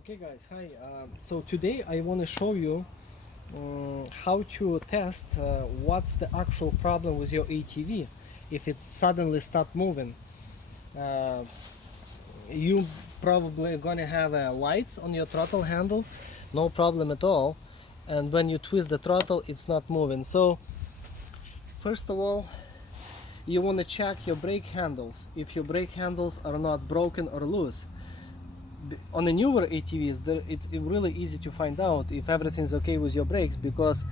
Okay guys, hi. So today I want to show you how to test what's the actual problem with your ATV if it suddenly stop moving. Uh, you probably gonna have lights on your throttle handle, no problem at all. And when you twist the throttle, it's not moving. So first of all, you want to check your brake handles. If your brake handles are not broken or loose. On the newer ATVs, it's really easy to find out if everything's okay with your brakes, because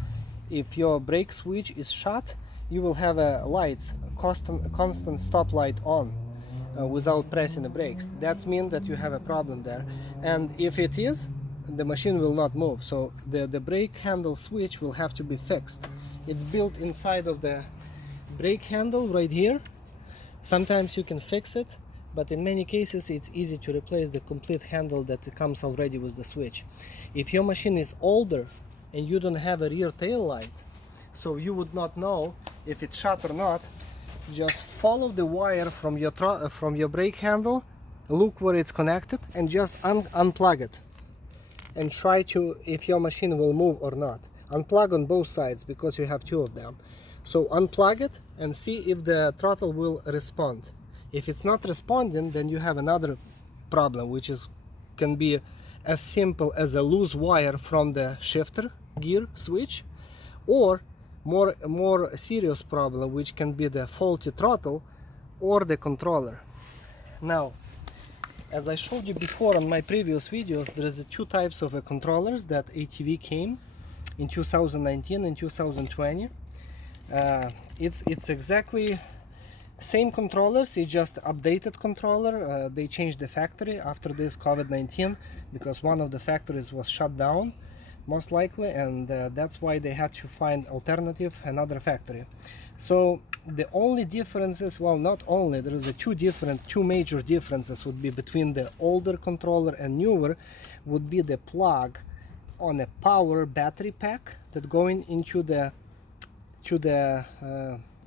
if your brake switch is shut, you will have a lights constant stop light on without pressing the brakes. That means that you have a problem there, and if it is, the machine will not move. So the brake handle switch will have to be fixed. It's built inside of the brake handle right here. Sometimes you can fix it, but in many cases it's easy to replace the complete handle that comes already with the switch. If your machine is older and you don't have a rear tail light, so you would not know if it's shut or not, just follow the wire from your brake handle, look where it's connected, and just unplug it and try to if your machine will move or not. Unplug on both sides because you have two of them. So unplug it and see if the throttle will respond. If it's not responding, then you have another problem, which can be as simple as a loose wire from the shifter gear switch, or more serious problem, which can be the faulty throttle or the controller. Now, as I showed you before on my previous videos, there is two types of controllers that ATV came in 2019 and 2020. It's exactly same controllers, it's just updated controller. They changed the factory after this COVID-19 because one of the factories was shut down, most likely, and that's why they had to find alternative, another factory. So the only differences, well, not only, there is two major differences would be between the older controller and newer, would be the plug on a power battery pack that going into the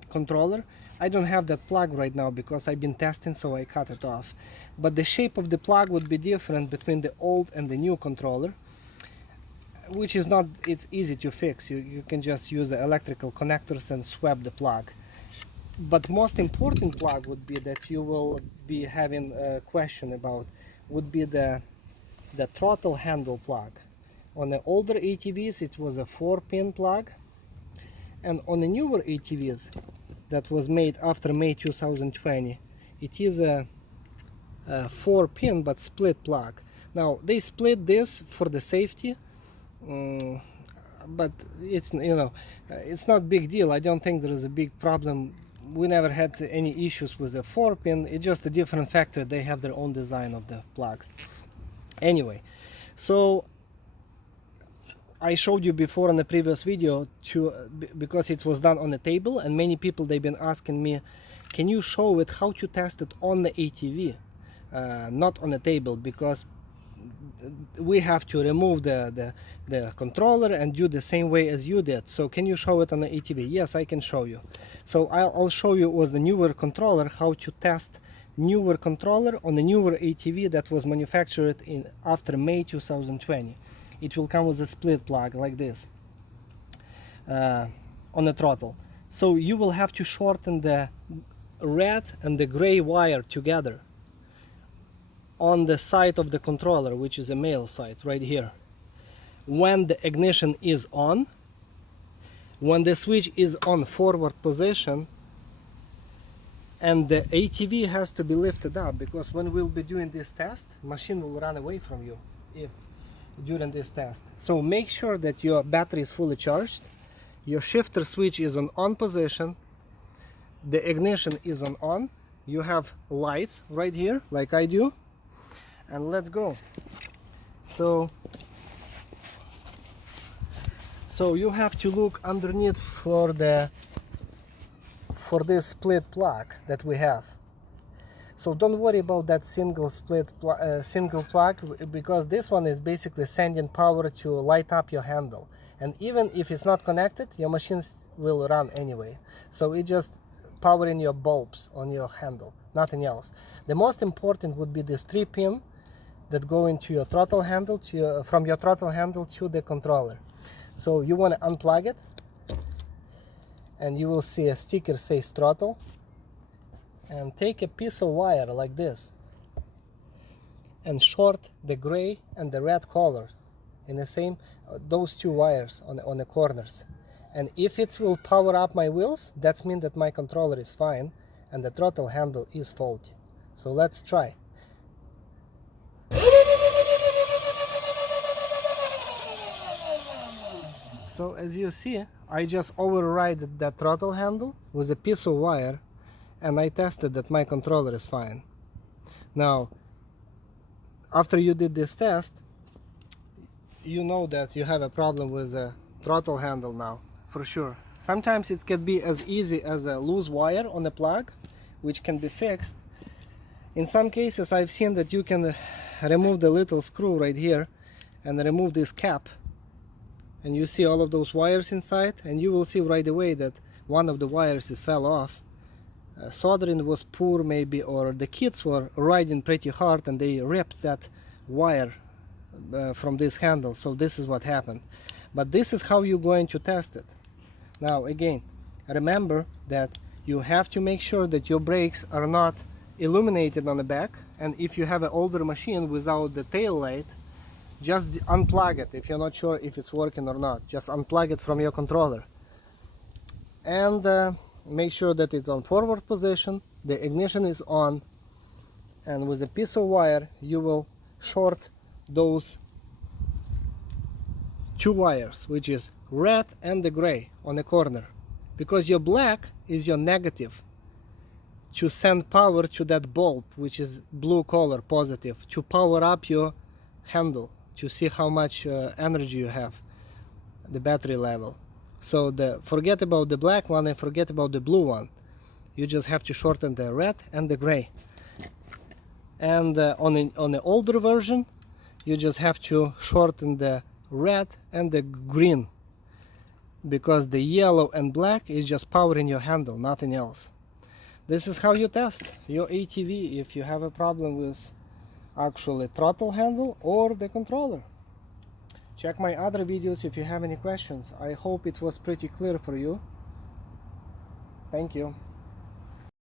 controller. I don't have that plug right now because I've been testing, so I cut it off. But the shape of the plug would be different between the old and the new controller, which is not, it's easy to fix. You can just use the electrical connectors and swap the plug. But most important plug would be that you will be having a question about would be the throttle handle plug. On the older ATVs it was a 4-pin plug, and on the newer ATVs that was made after May 2020, it is a 4-pin but split plug. Now they split this for the safety, but it's it's not big deal. I don't think there is a big problem. We never had any issues with the 4-pin. It's just a different factory. They have their own design of the plugs. Anyway, so I showed you before in the previous video because it was done on a table, and many people they've been asking me, can you show it how to test it on the ATV, not on a table, because we have to remove the controller and do the same way as you did. So can you show it on the ATV? Yes, I can show you. So I'll show you with the newer controller how to test newer controller on the newer ATV that was manufactured after May 2020. It will come with a split plug like this on the throttle. So you will have to shorten the red and the gray wire together on the side of the controller, which is a male side right here. When the ignition is on, when the switch is on forward position, and the ATV has to be lifted up, because when we'll be doing this test, machine will run away from you during this test. So make sure that your battery is fully charged, your shifter switch is on position, the ignition is on, you have lights right here like I do, and let's go. So you have to look underneath for this split plug that we have. So don't worry about that single plug, because this one is basically sending power to light up your handle, and even if it's not connected, your machines will run anyway. So it just powering your bulbs on your handle, nothing else. The most important would be this 3-pin that go into your throttle handle from your throttle handle to the controller. So you want to unplug it, and you will see a sticker says throttle, and take a piece of wire like this and short the gray and the red color in the same those two wires on the corners. And if it will power up my wheels, that means that my controller is fine and the throttle handle is faulty. So let's try. So as you see, I just override that throttle handle with a piece of wire, and I tested that my controller is fine. Now, after you did this test, you know that you have a problem with the throttle handle now, for sure. Sometimes it can be as easy as a loose wire on a plug, which can be fixed. In some cases, I've seen that you can remove the little screw right here and remove this cap, and you see all of those wires inside, and you will see right away that one of the wires fell off. Soldering was poor maybe, or the kids were riding pretty hard and they ripped that wire from this handle. So this is what happened. But this is how you're going to test it. Now again, remember that you have to make sure that your brakes are not illuminated on the back, and if you have an older machine without the tail light, just unplug it if you're not sure if it's working or not. Just unplug it from your controller. And make sure that it's on forward position, the ignition is on, and with a piece of wire you will short those two wires, which is red and the gray on the corner, because your black is your negative to send power to that bulb, which is blue color, positive, to power up your handle, to see how much energy you have, the battery level. So forget about the black one and forget about the blue one. You just have to shorten the red and the gray. And on the older version, you just have to shorten the red and the green, because the yellow and black is just powering your handle, nothing else. This is how you test your ATV if you have a problem with actually throttle handle or the controller. Check my other videos if you have any questions. I hope it was pretty clear for you. Thank you.